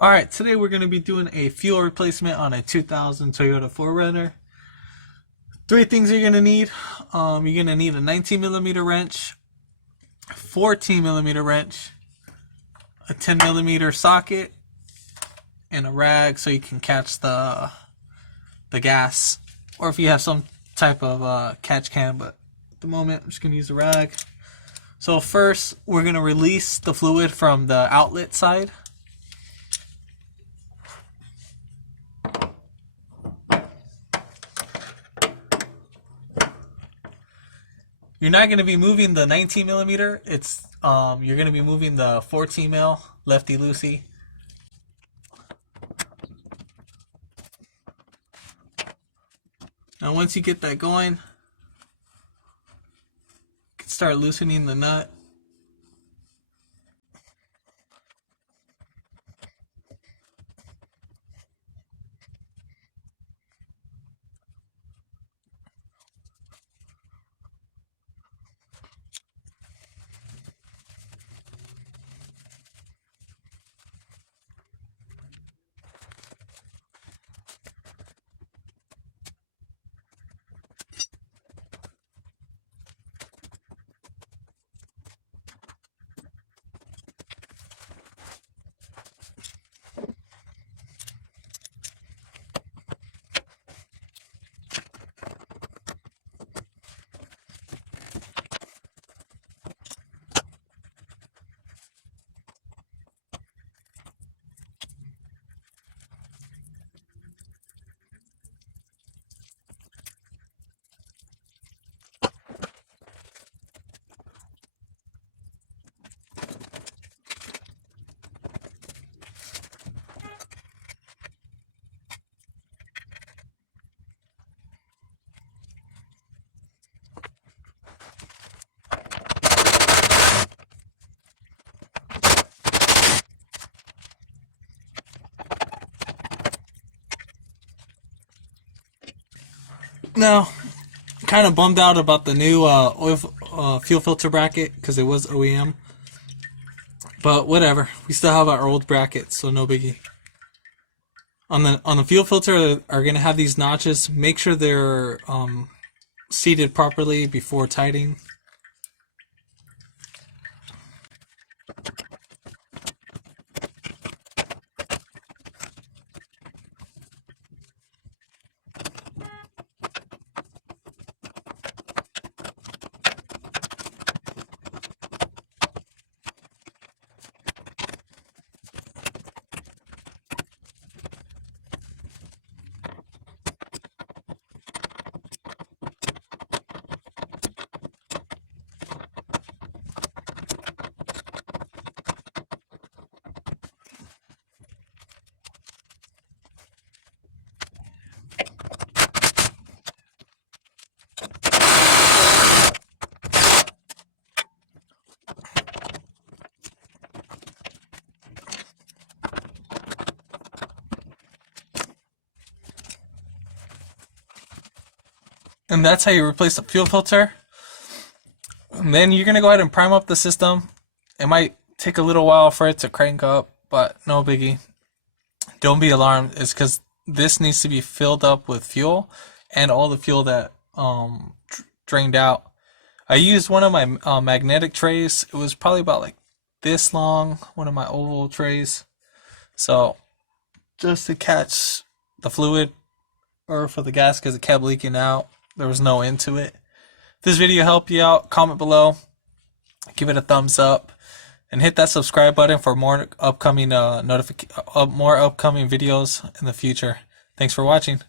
Alright, today we're going to be doing a fuel replacement on a 2000 Toyota 4runner. Three things you're going to need. You're going to need a 19mm wrench, 14mm wrench, a 10mm socket, and a rag so you can catch the gas. Or if you have some type of catch can, but at the moment I'm just going to use the rag. So first we're going to release the fluid from the outlet side. You're not going to be moving the 19mm. It's you're going to be moving the 14 mil lefty loosey. Now once you get that going, you can start loosening the nut. Now, kind of bummed out about the new fuel filter bracket because it was OEM. But whatever, we still have our old brackets, so no biggie. On the fuel filter are gonna have these notches. Make sure they're seated properly before tightening. And that's how you replace the fuel filter. And then you're gonna go ahead and prime up the system. It might take a little while for it to crank up, but no biggie. Don't be alarmed. It's because this needs to be filled up with fuel and all the fuel that drained out. I used one of my magnetic trays. It was probably about like this long, one of my oval trays. So just to catch the fluid or for the gas because it kept leaking out. There was no end to it. If this video helped you out, comment below, give it a thumbs up, and hit that subscribe button for more upcoming more upcoming videos in the future. Thanks for watching.